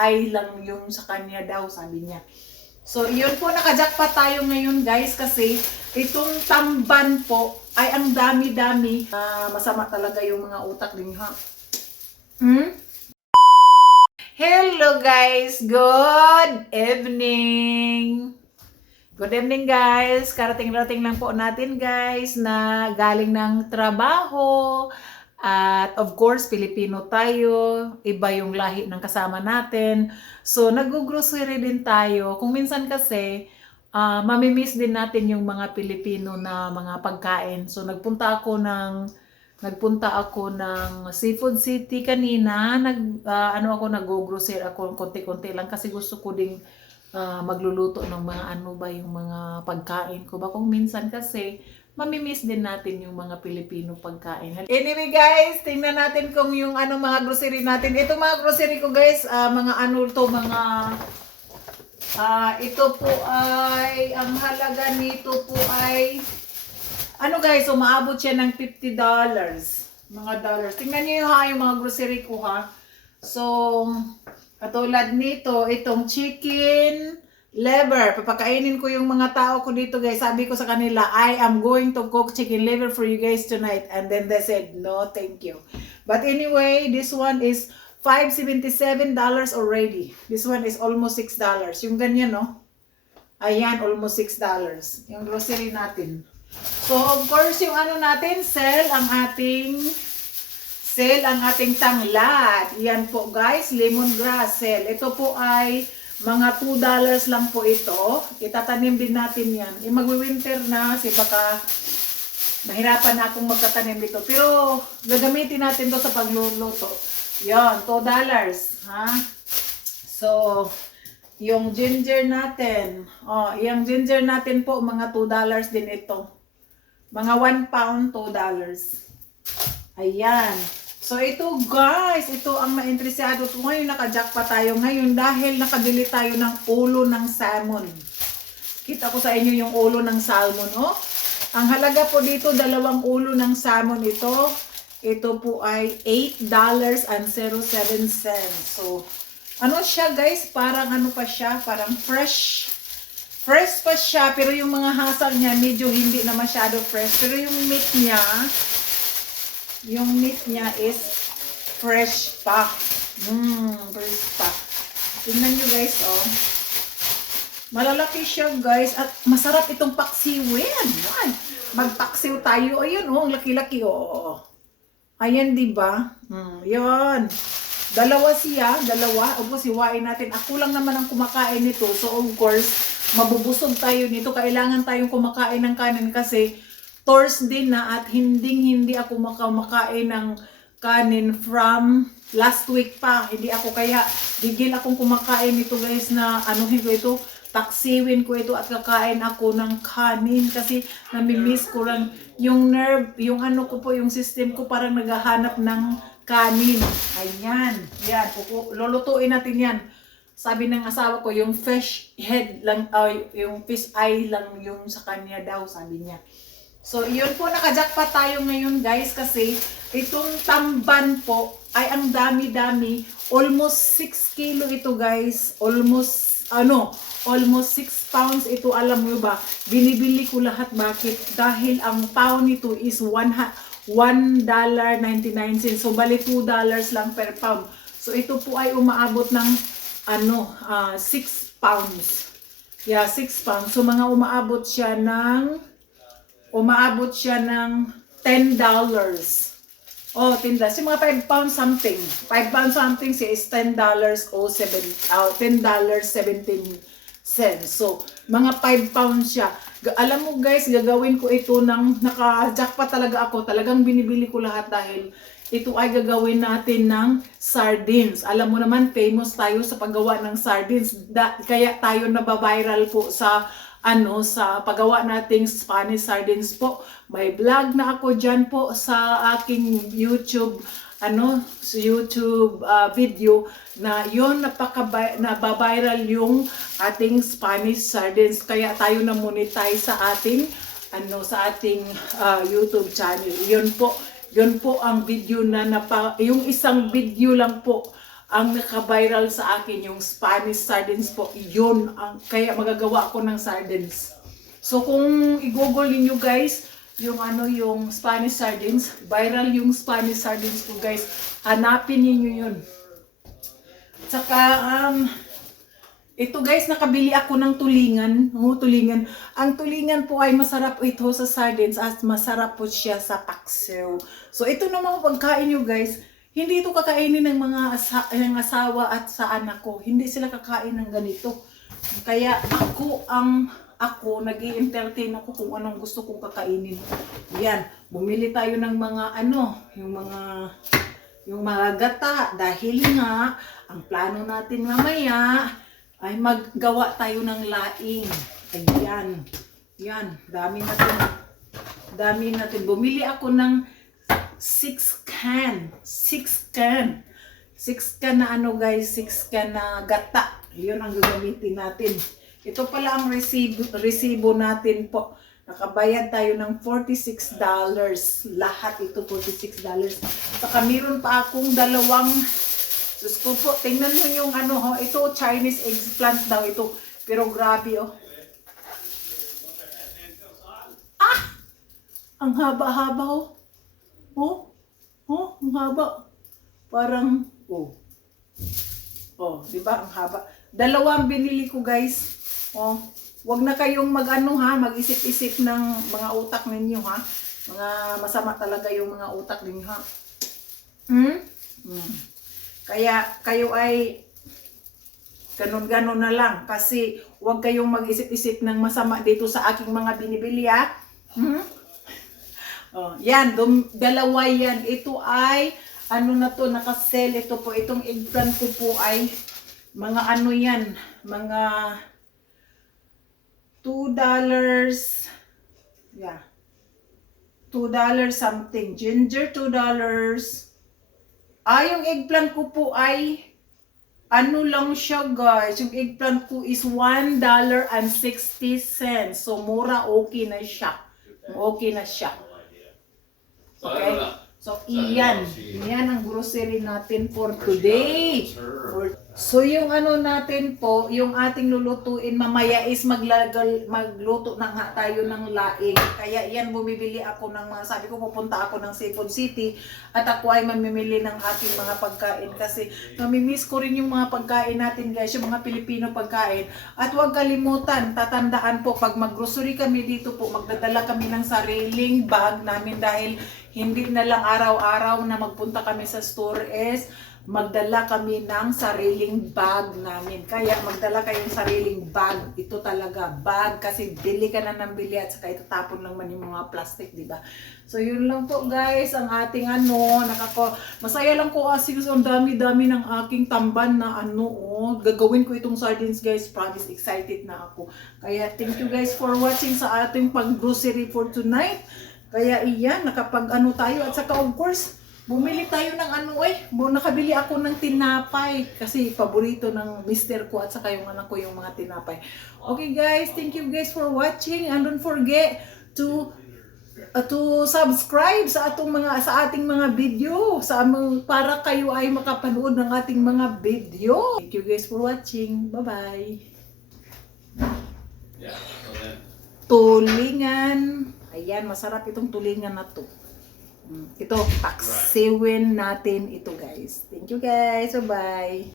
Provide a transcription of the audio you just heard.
eye lang yung sa kanya daw, sabi niya. So, yun po, nakajackpot tayo ngayon guys kasi itong tamban po ay ang dami-dami. Ah, masama talaga yung mga utak din ha. Hmm? Hello guys! Good evening! Good evening guys! Karating-rating lang po natin guys na galing ng trabaho. At of course, Pilipino tayo. Iba yung lahi ng kasama natin. So, nag-grocery din tayo. Kung minsan kasi, ah mamimiss din natin yung mga Pilipino na mga pagkain. So, nagpunta ako ng nagpunta ako ng Seafood City kanina. Nag ah, ano ako nag-grocery ako konti-konti lang kasi gusto ko ding ah, magluluto ng mga ano ba yung mga pagkain ko ba kung minsan kasi mamimiss din natin yung mga Pilipino pagkain. Anyway guys, tingnan natin kung yung ano mga grocery natin. Ito mga grocery ko guys, ah, mga ano to mga ah ito po ay ang halaga nito po ay ano guys, umaabot siya ng $50 mga dollars. Tingnan niyo ha yung mga grocery ko ha. So, katulad nito, itong chicken liver. Papakainin ko yung mga tao ko dito guys. Sabi ko sa kanila, I am going to cook chicken liver for you guys tonight. And then they said, no, thank you. But anyway, this one is $577 already. This one is almost $6. Yung ganyan, no? Ayan, almost $6. Yung grocery natin. So, of course, yung ano natin, sell ang ating sell ang ating tanglad. Yan po guys, lemongrass sell. Ito po ay mga $2 lang po ito. Itatanim din natin yan. E magwi-winter na kasi baka mahirapan na akong magtatanim dito. Pero gagamitin natin to sa pagluluto. Yan, $2. Ha? So, yung ginger natin. Oh, yung ginger natin po, mga $2 din ito. Mga 1 pound, $2. Ayan. So ito guys, ito ang na-interesado ko ngayon naka-jackpot tayo ngayon dahil nakabili tayo ng ulo ng salmon. Kita ko sa inyo yung ulo ng salmon, oh. Ang halaga po dito, dalawang ulo ng salmon ito. Ito po ay $8.07. So, ano siya guys? Parang ano pa siya? Parang fresh. Fresh pa siya, pero yung mga hasang niya medyo hindi na masyado fresh. Pero yung meat niya, yung meat niya is fresh pa. Mmm, fresh pa. Tingnan nyo guys, oh. Malalaki siya guys at masarap itong paksiwin. Yan. Magpaksiw tayo. Ayun, oh, ang laki-laki, oh. Ayan, di ba? Hmm, yun. Dalawa siya, dalawa. Opo, siwain natin. Ako lang naman ang kumakain nito. So, of course, mabubusog tayo nito. Kailangan tayong kumakain ng kanin kasi Thursday na at hindi hindi ako makamakain ng kanin from last week pa. Hindi ako kaya bigil akong kumakain nito guys na anuhin ko ito, taksiwin ko ito at kakain ako ng kanin kasi namimiss ko lang yung nerve, yung ano ko po, yung system ko parang naghahanap ng kanin. Ayan. Yan. Lulutuin natin yan. Sabi ng asawa ko, yung fish head lang, ay yung fish eye lang yung sa kanya daw, sabi niya. So, yun po, nakajackpot tayo ngayon guys kasi itong tamban po ay ang dami-dami. Almost 6 kilo ito guys. Almost, ano, almost 6 pounds ito. Alam mo ba, binibili ko lahat. Bakit? Dahil ang pound nito is 1 $1.99. So, bali $2 lang per pound. So, ito po ay umaabot ng ano, 6 pounds. Yeah, 6 pounds. So, mga umaabot siya ng umaabot siya ng $10. Oh, 10 dollars. Yung mga 5 pounds something. 5 pounds something siya is $10 o 7, uh, $10 17 cents. So, mga 5 pounds siya. Alam mo guys, gagawin ko ito ng naka-jackpot talaga ako. Talagang binibili ko lahat dahil ito ay gagawin natin ng sardines. Alam mo naman, famous tayo sa paggawa ng sardines. Da- kaya tayo nababiral po sa ano sa paggawa nating Spanish sardines po. May vlog na ako diyan po sa aking YouTube ano sa YouTube uh, video na yon napaka nababiral yung ating Spanish sardines kaya tayo na monetize sa ating ano sa ating uh, YouTube channel. Yun po, yun po ang video na napa, yung isang video lang po ang naka-viral sa akin yung Spanish sardines po. Yun ang kaya magagawa ko ng sardines. So kung i-google niyo guys, yung ano yung Spanish sardines, viral yung Spanish sardines ko guys. Hanapin niyo yun. Tsaka um ito guys, nakabili ako ng tulingan. Oh, tulingan. Ang tulingan po ay masarap ito sa sardines at masarap po siya sa paksiw. So ito na mga pagkain nyo guys. Hindi ito kakainin ng mga asa- ng asawa at sa anak ko. Hindi sila kakain ng ganito. Kaya ako ang ako nag entertain ako kung anong gusto kong kakainin. Yan, bumili tayo ng mga ano, yung mga yung mga gata dahil nga ang plano natin mamaya ay maggawa tayo ng laing. Ayan. Yan, dami natin. Dami natin. Bumili ako ng 6 can. 6 can. 6 can na ano guys, 6 can na gata. Yun ang gagamitin natin. Ito pala ang resibo, resibo natin po. Nakabayad tayo ng $46. Lahat ito $46. Saka meron pa akong dalawang Diyos ko po, tingnan mo yung ano ho, ito Chinese eggplant daw ito. Pero grabe oh. Ah! Ang haba-haba oh. Oh, oh, ang haba. Parang, oh. Oh, di ba? Ang haba. Dalawa ang binili ko, guys. Oh, wag na kayong mag-ano ha, mag-isip-isip ng mga utak ninyo ha. Mga masama talaga yung mga utak ninyo ha. Hmm? Hmm. Kaya kayo ay ganun-ganun na lang kasi wag kayong mag-isip-isip ng masama dito sa aking mga binibili ha. Hmm? Oh, yan, dum, dalawa yan. Ito ay, ano na to, nakasell. Ito po, itong eggplant ko po ay, mga ano yan, mga $2 dollars. Yeah. $2 dollars something. Ginger, $2 dollars. Ah, yung eggplant ko po ay, ano lang siya guys, yung eggplant ko is $1.60. So, mura, okay na siya. Okay na siya. Okay? So, iyan. Iyan ang grocery natin for today. For- So, yung ano natin po, yung ating lulutuin mamaya is maglagal, magluto na nga tayo ng laing. Kaya yan, bumibili ako ng mga, sabi ko pupunta ako ng Seafood City at ako ay mamimili ng ating mga pagkain kasi namimiss ko rin yung mga pagkain natin guys, yung mga Pilipino pagkain. At huwag kalimutan, tatandaan po, pag maggrocery kami dito po, magdadala kami ng sariling bag namin dahil hindi na lang araw-araw na magpunta kami sa store is magdala kami ng sariling bag namin. Kaya magdala kayong sariling bag. Ito talaga, bag. Kasi bili ka na ng bili at saka itatapon lang man yung mga plastic, di ba? So yun lang po guys, ang ating ano, nakako, masaya lang ko kasi ang dami-dami ng aking tamban na ano, oh. Gagawin ko itong sardines guys, promise, excited na ako. Kaya thank you guys for watching sa ating pag-grocery for tonight. Kaya iyan, nakapag ano tayo at saka of course, Bumili tayo ng ano eh, nakabili ako ng tinapay kasi paborito ng mister ko at saka yung anak ko yung mga tinapay. Okay guys, thank you guys for watching and don't forget to uh, to subscribe sa atong mga sa ating mga video sa among para kayo ay makapanood ng ating mga video. Thank you guys for watching. Bye-bye. Yeah. Tulingan. Ayan, masarap itong tulingan na to. Ito, paksiwin natin ito guys. Thank you guys. Bye-bye.